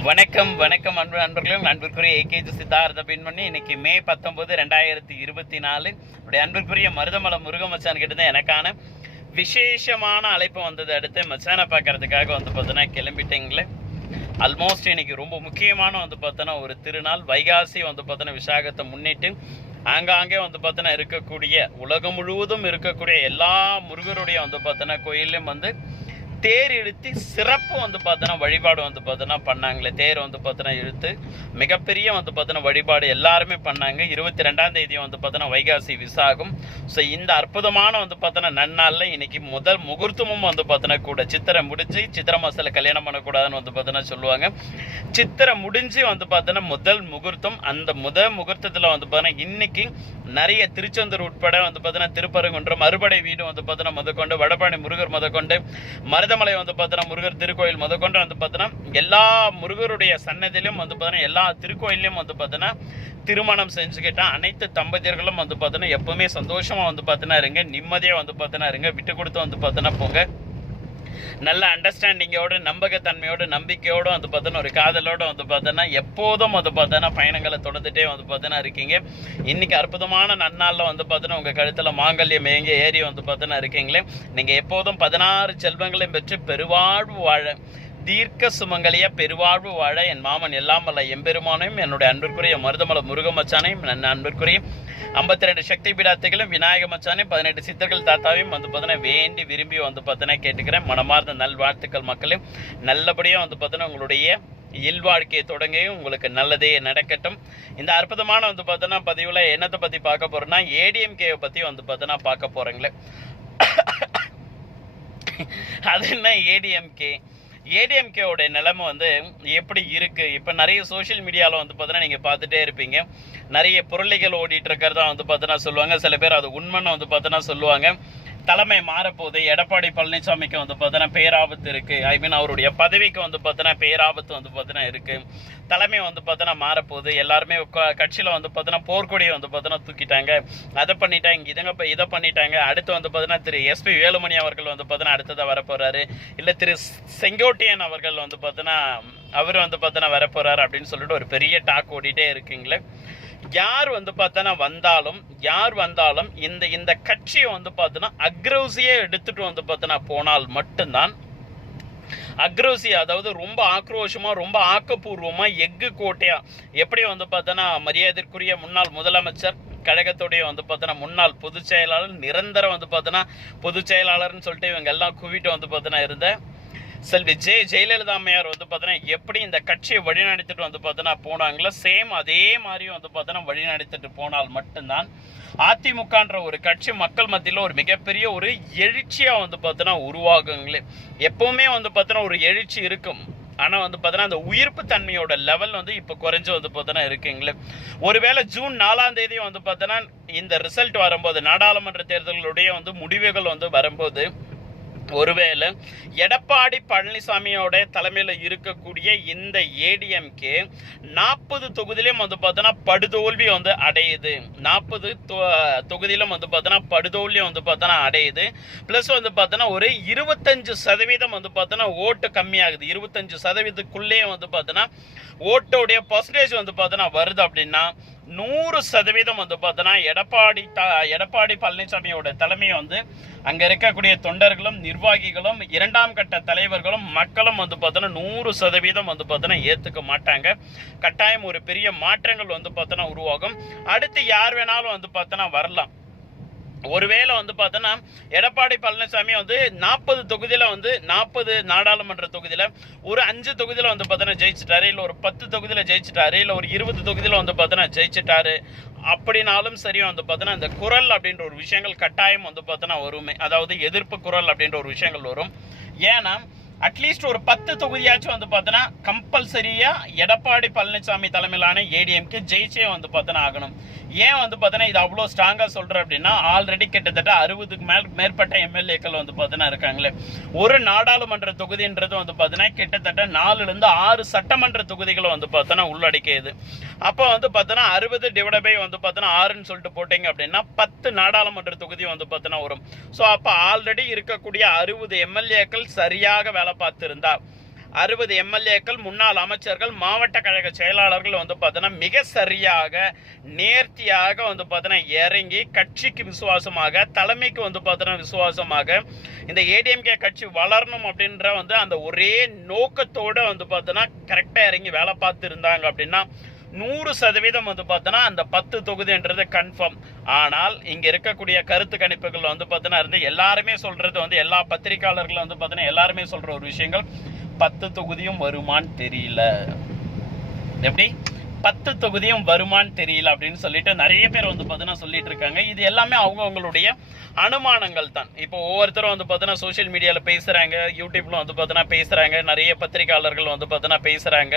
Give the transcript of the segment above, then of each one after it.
வணக்கம் வணக்கம் அன்பு நண்பர்களும். அன்பிற்குரிய ஏகேஜி சித்தார்த்த பின்பண்ணி இன்னைக்கு மே பத்தொன்பது ரெண்டாயிரத்தி இருபத்தி நாலு உடைய அன்பிற்குரிய மருதமலை முருகமச்சான் கிட்ட தான் எனக்கான விசேஷமான அழைப்பு வந்தது அடுத்து மச்சானை பார்க்கறதுக்காக வந்து பார்த்தோன்னா கிளம்பிட்டீங்களே. ஆல்மோஸ்ட் இன்னைக்கு ரொம்ப முக்கியமான வந்து பார்த்தோன்னா ஒரு திருநாள். வைகாசி வந்து பார்த்தோன்னா விசாகத்தை முன்னிட்டு ஆங்காங்கே வந்து பார்த்தோன்னா இருக்கக்கூடிய உலகம் முழுவதும் இருக்கக்கூடிய எல்லா முருகருடைய வந்து பார்த்தோன்னா கோயிலையும் வந்து தேர் இழுத்தி சிறப்பு வந்து பார்த்தோன்னா வழிபாடு வந்து பார்த்தோன்னா பண்ணாங்களே தேர் வந்து பார்த்தோன்னா இழுத்து மிகப்பெரிய வந்து பார்த்தோன்னா வழிபாடு எல்லாருமே பண்ணாங்க இருபத்தி ரெண்டாம் தேதி வந்து பார்த்தோன்னா வைகாசி விசாகம் ஸோ இந்த அற்புதமான வந்து பார்த்தோன்னா நன்னாளில் இன்னைக்கு முதல் முகூர்த்தமும் வந்து பார்த்தோன்னா கூட சித்திரை முடிஞ்சு சித்திரை மாசத்துல கல்யாணம் பண்ணக்கூடாதுன்னு வந்து பார்த்தோன்னா சொல்லுவாங்க சித்திரை முடிஞ்சு வந்து பார்த்தோன்னா முதல் முகூர்த்தம் அந்த முதல் முகூர்த்தத்தில் வந்து பார்த்தோன்னா இன்னைக்கு நிறைய திருச்செந்தூர் உட்பட வந்து பார்த்தோன்னா திருப்பரங்குன்றம் மறுபடை வீடு வந்து பார்த்தோன்னா முதற்கொண்டு வடபழனி முருகர் முதற்கொண்டு மருதமலை வந்து பார்த்தோன்னா முருகர் திருக்கோயில் முதற்கொண்டு வந்து பார்த்தோன்னா எல்லா முருகருடைய சன்னதியிலும் வந்து பார்த்தோன்னா எல்லா திருக்கோயிலையும் வந்து பார்த்தோன்னா திருமணம் செஞ்சுக்கிட்டால் அனைத்து தம்பதியர்களும் வந்து பார்த்தோன்னா எப்பவுமே சந்தோஷமா வந்து பார்த்தோன்னா இருங்க நிம்மதியாக வந்து பார்த்தோன்னா இருங்க விட்டு கொடுத்து வந்து பார்த்தோன்னா போங்க. நல்ல அண்டர்ஸ்டாண்டிங்கோட நம்பகத்தன்மையோடு நம்பிக்கையோடு வந்து பார்த்தோன்னா ஒரு காதலோட வந்து பார்த்தோன்னா எப்போதும் வந்து பார்த்தோன்னா பயணங்களை தொடர்ந்துட்டே வந்து பார்த்தோன்னா இருக்கீங்க. இன்னைக்கு அற்புதமான நன்னாளில் வந்து பார்த்தோன்னா உங்கள் கழுத்தில் மாங்கல்யம் ஏங்க ஏறி வந்து பார்த்தோன்னா இருக்கீங்களே. நீங்கள் எப்போதும் பதினாறு செல்வங்களையும் பெற்று பெருவாழ்வு வாழ தீர்க்க சுமங்கலிய பெருவாழ்வு வாழ என் மாமன் எல்லாம் வல்ல எம்பெருமானையும் என்னுடைய அன்பிற்குரிய மருதமல முருகமச்சானையும் என் அன்பிற்குரிய ஐம்பத்தி ரெண்டு சக்தி பீடாத்துகளும் விநாயக மச்சானையும் பதினெட்டு சித்தர்கள் தாத்தாவையும் வந்து பார்த்தீங்கன்னா வேண்டி விரும்பி வந்து பார்த்தீங்கன்னா கேட்டுக்கிறேன். மனமார்ந்த நல்வாழ்த்துக்கள் மக்களையும் நல்லபடியாக வந்து பார்த்தீங்கன்னா உங்களுடைய இல்வாழ்க்கையை தொடங்கியும் உங்களுக்கு நல்லதே நடக்கட்டும். இந்த அற்புதமான வந்து பார்த்தோன்னா பதிவில் என்னத்தை பற்றி பார்க்க போகிறோன்னா ஏடிஎம்கேவை பற்றி வந்து பார்த்தோன்னா பார்க்க போகிறேங்களே அது என்ன ஏடிஎம்கே? ஏடிஎம்கேவோட நிலைமை வந்து எப்படி இருக்குது இப்போ நிறைய சோஷியல் மீடியாவில் வந்து பார்த்தீங்கன்னா நீங்கள் பார்த்துட்டே இருப்பீங்க. நிறைய புரளிகள் ஓடிட்டு இருக்கிறதா வந்து பார்த்தீங்கன்னா சொல்லுவாங்க. சில பேர் அது உண்மைன்னு வந்து பார்த்தீங்கன்னா சொல்லுவாங்க. தலைமை மாறப்போகுது. எடப்பாடி பழனிசாமிக்கு வந்து பார்த்தீங்கன்னா பேராபத்து இருக்கு. ஐ மீன் அவருடைய பதவிக்கு வந்து பார்த்தீங்கன்னா பேராபத்து வந்து பார்த்தீங்கன்னா இருக்கு. தலைமை வந்து பார்த்தீங்கன்னா மாறப்போகுது. எல்லாருமே கட்சியில் வந்து பார்த்தீங்கன்னா போர்க்கொடியை வந்து பார்த்தீங்கன்னா தூக்கிட்டாங்க. அதை பண்ணிட்டாங்க இதுங்க இப்போ இதை பண்ணிட்டாங்க. அடுத்து வந்து பார்த்தீங்கன்னா திரு எஸ்பி வேலுமணி அவர்கள் வந்து பார்த்தீங்கன்னா அடுத்ததாக வரப்போறாரு. இல்லை திரு செங்கோட்டையன் அவர்கள் வந்து பார்த்தீங்கன்னா அவர் வந்து பார்த்தீங்கன்னா வரப்போறாரு அப்படின்னு சொல்லிட்டு ஒரு பெரிய டாக் ஓடிட்டே இருக்குங்களே. யார் வந்து பார்த்தோன்னா வந்தாலும் யார் வந்தாலும் இந்த இந்த கட்சியை வந்து பார்த்தோன்னா அக்ரோசியே எடுத்துட்டு வந்து பார்த்தோன்னா போனால் மட்டும்தான். அக்ரோசி அதாவது ரொம்ப ஆக்ரோஷமா ரொம்ப ஆக்கப்பூர்வமா எஃகு கோட்டையா எப்படி வந்து பார்த்தோன்னா மரியாதைக்குரிய முன்னாள் முதலமைச்சர் கழகத்துடைய வந்து பார்த்தோன்னா முன்னாள் பொதுச் செயலாளர் நிரந்தரம் வந்து பார்த்தோன்னா பொதுச் செயலாளர்னு சொல்லிட்டு இவங்க எல்லாம் குவிட்டு வந்து பார்த்தோன்னா இருந்த செல்வி ஜெய ஜெயலலிதா அம்மையார் வந்து பார்த்தோன்னா எப்படி இந்த கட்சியை வழிநடத்திட்டு வந்து பார்த்தோன்னா போனாங்களோ சேம் அதே மாதிரியும் வந்து பார்த்தோன்னா வழிநடத்திட்டு போனால் மட்டும்தான் அதிமுகன்ற ஒரு கட்சி மக்கள் மத்தியில் ஒரு மிகப்பெரிய ஒரு எழுச்சியாக வந்து பார்த்தீங்கன்னா உருவாகுங்களே. எப்பவுமே வந்து பார்த்தோன்னா ஒரு எழுச்சி இருக்கும். ஆனால் வந்து பார்த்தோன்னா அந்த உயிர்ப்பு தன்மையோட லெவல் வந்து இப்போ குறைஞ்சு வந்து பார்த்தோன்னா இருக்குங்களே. ஒருவேளை ஜூன் நாலாம் தேதி வந்து பார்த்தோன்னா இந்த ரிசல்ட் வரும்போது நாடாளுமன்ற தேர்தல்களுடைய வந்து முடிவுகள் வந்து வரும்போது ஒருவேளை எடப்பாடி பழனிசாமியோட தலைமையில் இருக்கக்கூடிய இந்த ஏடிஎம்கே நாற்பது தொகுதியிலும் வந்து பார்த்தோன்னா படுதோல்வி வந்து அடையுது. நாற்பது தொகுதியிலும் வந்து பார்த்தோன்னா படுதோல்வியும் வந்து பார்த்தோன்னா அடையுது. ப்ளஸ் வந்து பார்த்தோன்னா ஒரு இருபத்தஞ்சு சதவீதம் வந்து பார்த்தோன்னா ஓட்டு கம்மியாகுது. இருபத்தஞ்சு சதவீதத்துக்குள்ளேயே வந்து பார்த்தோன்னா ஓட்டோடைய பர்சன்டேஜ் வந்து பார்த்தோன்னா வருது அப்படின்னா நூறு சதவீதம் வந்து பார்த்தோன்னா எடப்பாடி த எடப்பாடி பழனிசாமியோட தலைமையை வந்து அங்கே இருக்கக்கூடிய தொண்டர்களும் நிர்வாகிகளும் இரண்டாம் கட்ட தலைவர்களும் மக்களும் வந்து பார்த்தோன்னா நூறு சதவீதம் வந்து பார்த்தோன்னா ஏற்றுக்க மாட்டாங்க. கட்டாயம் ஒரு பெரிய மாற்றங்கள் வந்து பார்த்தோன்னா உருவாகும். அடுத்து யார் வேணாலும் வந்து பார்த்தோன்னா வரலாம். ஒருவேளை வந்து பார்த்தோன்னா எடப்பாடி பழனிசாமி வந்து நாற்பது தொகுதியில் வந்து நாற்பது நாடாளுமன்ற தொகுதியில் ஒரு அஞ்சு தொகுதியில் வந்து பார்த்தோன்னா ஜெயிச்சிட்டாரு. இல்லை ஒரு பத்து தொகுதியில் ஜெயிச்சிட்டாரு. இல்லை ஒரு இருபது தொகுதியில் வந்து பார்த்தோன்னா ஜெயிச்சிட்டாரு. அப்படினாலும் சரி வந்து பார்த்தோன்னா இந்த குரல் அப்படின்ற ஒரு விஷயங்கள் கட்டாயம் வந்து பார்த்தோன்னா வருமே. அதாவது எதிர்ப்பு குரல் அப்படின்ற ஒரு விஷயங்கள் வரும். ஏன்னா அட்லீஸ்ட் ஒரு பத்து தொகுதியாச்சும் வந்து பார்த்தோன்னா கம்பல்சரியா எடப்பாடி பழனிசாமி தலைமையிலான ஏடிஎம்கே ஜெயிச்சே வந்து பார்த்தோன்னா ஆகணும். ஏன் வந்து பார்த்தோன்னா இது அவ்வளோ ஸ்ட்ராங்காக சொல்கிறேன் அப்படின்னா ஆல்ரெடி கிட்டத்தட்ட அறுபதுக்கு மேல் மேற்பட்ட எம்எல்ஏக்கள் வந்து பார்த்தோன்னா இருக்காங்களே. ஒரு நாடாளுமன்ற தொகுதின்றது வந்து பார்த்தோன்னா கிட்டத்தட்ட நாலுலேருந்து ஆறு சட்டமன்ற தொகுதிகளை வந்து பார்த்தோன்னா உள்ளடக்கியது. அப்போ வந்து பார்த்தோன்னா அறுபது டிவைட் பை வந்து பார்த்தோன்னா ஆறுன்னு சொல்லிட்டு போட்டிங்க அப்படின்னா பத்து நாடாளுமன்ற தொகுதி வந்து பார்த்தோன்னா வரும். ஸோ அப்போ ஆல்ரெடி இருக்கக்கூடிய அறுபது எம்எல்ஏக்கள் சரியாக வேலை பார்த்திருந்தார் அறுபது எம்எல்ஏக்கள் முன்னாள் அமைச்சர்கள் மாவட்ட கழக செயலாளர்கள் வந்து பார்த்தீங்கன்னா மிக சரியாக நேர்த்தியாக வந்து பார்த்தீங்கன்னா இறங்கி கட்சிக்கு விசுவாசமாக தலைமைக்கு வந்து பார்த்தீங்கன்னா விசுவாசமாக இந்த ஏடிஎம்கே கட்சி வளரணும் அப்படின்ற வந்து அந்த ஒரே நோக்கத்தோட வந்து பார்த்தீங்கன்னா கரெக்டாக இறங்கி வேலை பார்த்து இருந்தாங்க அப்படின்னா நூறு சதவீதம் வந்து பார்த்தோன்னா அந்த பத்து தொகுதின்றது கன்ஃபார்ம் ஆனால் இங்கே இருக்கக்கூடிய கருத்து கணிப்புகள் வந்து பார்த்தோன்னா இருந்து எல்லாருமே சொல்கிறது வந்து எல்லா பத்திரிகையாளர்களும் வந்து பார்த்தோன்னா எல்லாருமே சொல்கிற ஒரு விஷயங்கள் பத்து தொகுதியும் வருமான்னு தெரியல. எப்படி? பத்து தொகுதியும் வருமான்னு தெரியல அப்படின்னு சொல்லிட்டு நிறைய பேர் வந்து பார்த்தீங்கன்னா சொல்லிட்டு இருக்காங்க. இது எல்லாமே அவங்கவுங்களுடைய அனுமானங்கள் தான். இப்போ ஒவ்வொருத்தரும் வந்து பார்த்தீங்கன்னா சோஷியல் மீடியாவில் பேசுகிறாங்க யூடியூப்பில் வந்து பார்த்தீங்கன்னா பேசுகிறாங்க நிறைய பத்திரிகையாளர்கள் வந்து பார்த்தீங்கன்னா பேசுகிறாங்க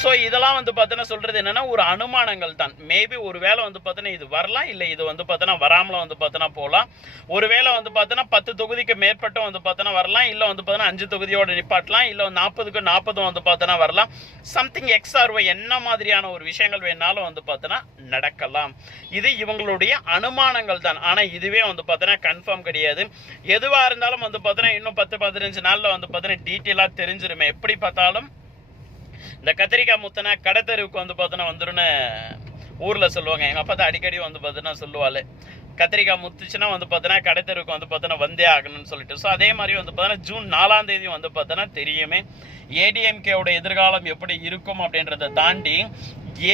ஸோ இதெல்லாம் வந்து பார்த்தீங்கன்னா சொல்கிறது என்னன்னா ஒரு அனுமானங்கள் தான் மேபி ஒரு வேளை வந்து பார்த்தீங்கன்னா இது வரலாம் இல்லை இது வந்து பார்த்தீங்கன்னா வராமல வந்து பார்த்தீங்கன்னா போகலாம் ஒரு வேளை வந்து பார்த்தீங்கன்னா பத்து தொகுதிக்கு மேற்பட்ட வந்து பார்த்தீங்கன்னா வரலாம் இல்லை வந்து பார்த்தீங்கன்னா அஞ்சு தொகுதியோட நிப்பாட்டலாம் இல்லை நாற்பதுக்கு நாற்பதும் வந்து பார்த்தீங்கன்னா வரலாம் சம்திங் எக்ஸ்ஆர்ஓ என்ன மாதிரியான ஒரு விஷயங்கள் வேணாலும் வந்து பார்த்தீங்கன்னா நடக்கலாம் இது இவங்களுடைய அனுமானங்கள் தான் ஆனால் இதுவே வந்து பார்த்தீங்கன்னா கன்ஃபார்ம் கிடையாது எதுவாக இருந்தாலும் வந்து பார்த்தீங்கன்னா இன்னும் பத்து பதினஞ்சு நாளில் வந்து பார்த்தீங்கன்னா டீட்டெயிலாக தெரிஞ்சிருமே எப்படி பார்த்தாலும் இந்த கத்திரிக்காய் முத்தனை கடத்தெருவுக்கு வந்து பார்த்தோன்னா வந்துருன்னு ஊரில் சொல்லுவாங்க. எங்கள் அப்பா தான் அடிக்கடி வந்து பார்த்தீங்கன்னா சொல்லுவாள். கத்திரிக்காய் முத்துச்சுன்னா வந்து பார்த்தோன்னா கடைத்தெருவுக்கு வந்து பார்த்தோன்னா வந்தே ஆகணும்னு சொல்லிட்டு. ஸோ அதே மாதிரி வந்து பார்த்தோன்னா ஜூன் நாலாம் தேதி வந்து பார்த்தோன்னா தெரியுமே. ஏடிஎம்கேவோட எதிர்காலம் எப்படி இருக்கும் அப்படின்றத தாண்டி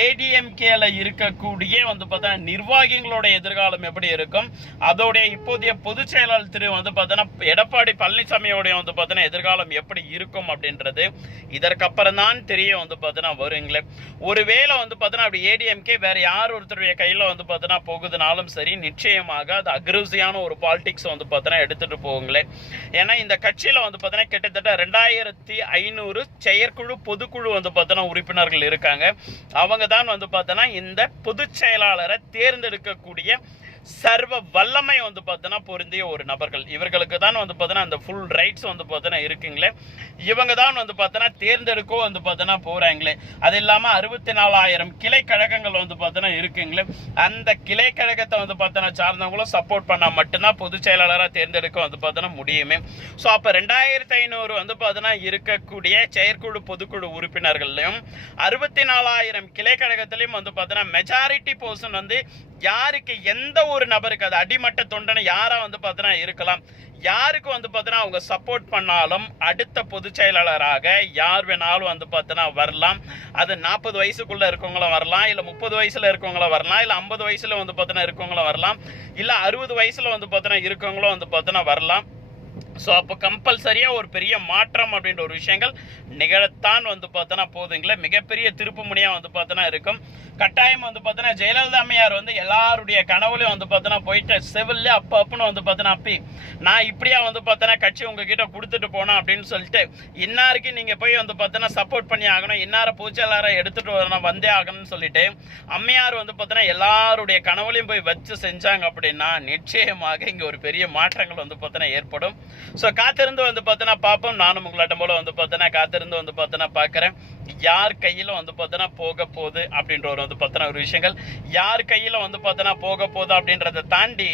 ஏடிஎம்கேல இருக்கக்கூடிய வந்து பார்த்தா நிர்வாகிகளோட எதிர்காலம் எப்படி இருக்கும் அதோடைய இப்போதைய பொதுச் செயலாளர் திரு வந்து பார்த்தோன்னா எடப்பாடி பழனிசாமியோடைய வந்து பார்த்தோன்னா எதிர்காலம் எப்படி இருக்கும் அப்படின்றது இதற்கப்புறம் தான் தெரிய வந்து பார்த்தோன்னா வருங்களே. ஒருவேளை வந்து பார்த்தோன்னா அப்படி ஏடிஎம்கே வேற யார் ஒருத்தருடைய கையில் வந்து பார்த்தோன்னா போகுதுனாலும் சரி நிச்சயமாக அது அக்ரூசியான ஒரு பாலிடிக்ஸ் வந்து பார்த்தோன்னா எடுத்துட்டு போகுங்களே. ஏன்னா இந்த கட்சியில் வந்து பார்த்தோன்னா கிட்டத்தட்ட ரெண்டாயிரத்தி ஐநூறு செயற்குழு பொதுக்குழு வந்து பார்த்தோன்னா உறுப்பினர்கள் இருக்காங்க. அவங்க தான் வந்து பார்த்தோன்னா இந்த பொதுச் செயலாளரை தேர்ந்தெடுக்கக்கூடிய சர்வ வல்லமை வந்து பார்த்தோன்னா பொருந்திய ஒரு நபர்கள் இவர்களுக்கு தான் வந்து பார்த்தோன்னா அந்த ஃபுல் ரைட்ஸ் வந்து பார்த்தோன்னா இருக்குங்களே இவங்க தான் வந்து பார்த்தோன்னா தேர்ந்தெடுக்க வந்து பார்த்தோன்னா போகிறாங்களே அது இல்லாமல் அறுபத்தி நாலாயிரம் கிளை கழகங்கள் வந்து பார்த்தோன்னா இருக்குங்களே அந்த கிளை கழகத்தை வந்து பார்த்தோன்னா சார்ந்தவங்களும் சப்போர்ட் பண்ணால் மட்டும்தான் பொதுச் செயலாளராக தேர்ந்தெடுக்க வந்து பார்த்தோன்னா முடியுமே ஸோ அப்போ ரெண்டாயிரத்தி ஐநூறு வந்து பார்த்தோன்னா இருக்கக்கூடிய செயற்குழு பொதுக்குழு உறுப்பினர்கள்லையும் அறுபத்தி நாலாயிரம் கிளை கழகத்திலையும் வந்து பார்த்தோன்னா மெஜாரிட்டி போர்ஷன் வந்து யாருக்கு எந்த ஒரு நபருக்கு அது அடிமட்ட தொண்டனை யாராக வந்து பார்த்தோன்னா இருக்கலாம். யாருக்கு வந்து பார்த்தோன்னா அவங்க சப்போர்ட் பண்ணாலும் அடுத்த பொதுச் செயலாளராக யார் வேணாலும் வந்து பார்த்தோன்னா வரலாம். அது நாற்பது வயசுக்குள்ள இருக்கவங்களும் வரலாம் இல்லை முப்பது வயசுல இருக்கவங்களும் வரலாம் இல்லை ஐம்பது வயசுல வந்து பார்த்தோன்னா இருக்கவங்களும் வரலாம் இல்லை அறுபது வயசுல வந்து பார்த்தோன்னா இருக்கவங்களும் வந்து பார்த்தோன்னா வரலாம். ஸோ அப்போ கம்பல்சரியாக ஒரு பெரிய மாற்றம் அப்படின்ற ஒரு விஷயங்கள் நிகழத்தான் வந்து பார்த்தோன்னா போதுங்களே. மிகப்பெரிய திருப்பு முனையாக வந்து பார்த்தோன்னா இருக்கும். கட்டாயம் வந்து பார்த்தோன்னா ஜெயலலிதா அம்மையார் வந்து எல்லாருடைய கனவுலையும் வந்து பார்த்தோன்னா போயிட்டு செவில்ல அப்போ அப்புன்னு வந்து பார்த்தோன்னா அப்பி நான் இப்படியா வந்து பார்த்தோன்னா கட்சி உங்ககிட்ட கொடுத்துட்டு போனோம் அப்படின்னு சொல்லிட்டு இன்னாருக்கு நீங்கள் போய் வந்து பார்த்தோன்னா சப்போர்ட் பண்ணி ஆகணும் இன்னார பூச்சலாரை எடுத்துகிட்டு வரணும் வந்தே ஆகணும்னு சொல்லிட்டு அம்மையார் வந்து பார்த்தோன்னா எல்லாருடைய கனவுலையும் போய் வச்சு செஞ்சாங்க அப்படின்னா நிச்சயமாக இங்கே ஒரு பெரிய மாற்றங்கள் வந்து பார்த்தோன்னா ஏற்படும். ஸோ காத்திருந்து வந்து பார்த்தோன்னா பார்ப்போம். நானும் உங்களாட்டம் போல வந்து பார்த்தோன்னா காத்திருந்து வந்து பார்த்தோன்னா பார்க்குறேன். யார் கையில் வந்து பார்த்தோன்னா போக போகுது அப்படின்ற ஒரு வந்து பார்த்தோன்னா ஒரு விஷயங்கள். யார் கையில் வந்து பார்த்தோன்னா போக போகுது அப்படின்றத தாண்டி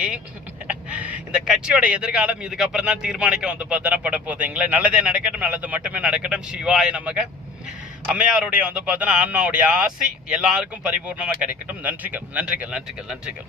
இந்த கட்சியோட எதிர்காலம் இதுக்கப்புறம் தான் தீர்மானிக்க வந்து பார்த்தோன்னா பட போதுங்களே நல்லதே நடக்கட்டும் நல்லது மட்டுமே நடக்கட்டும். சிவாய நமக. அம்மையாருடைய வந்து பார்த்தோன்னா ஆன்மாவுடைய ஆசி எல்லாருக்கும் பரிபூர்ணமாக கிடைக்கட்டும். நன்றிகள் நன்றிகள் நன்றிகள் நன்றிகள்.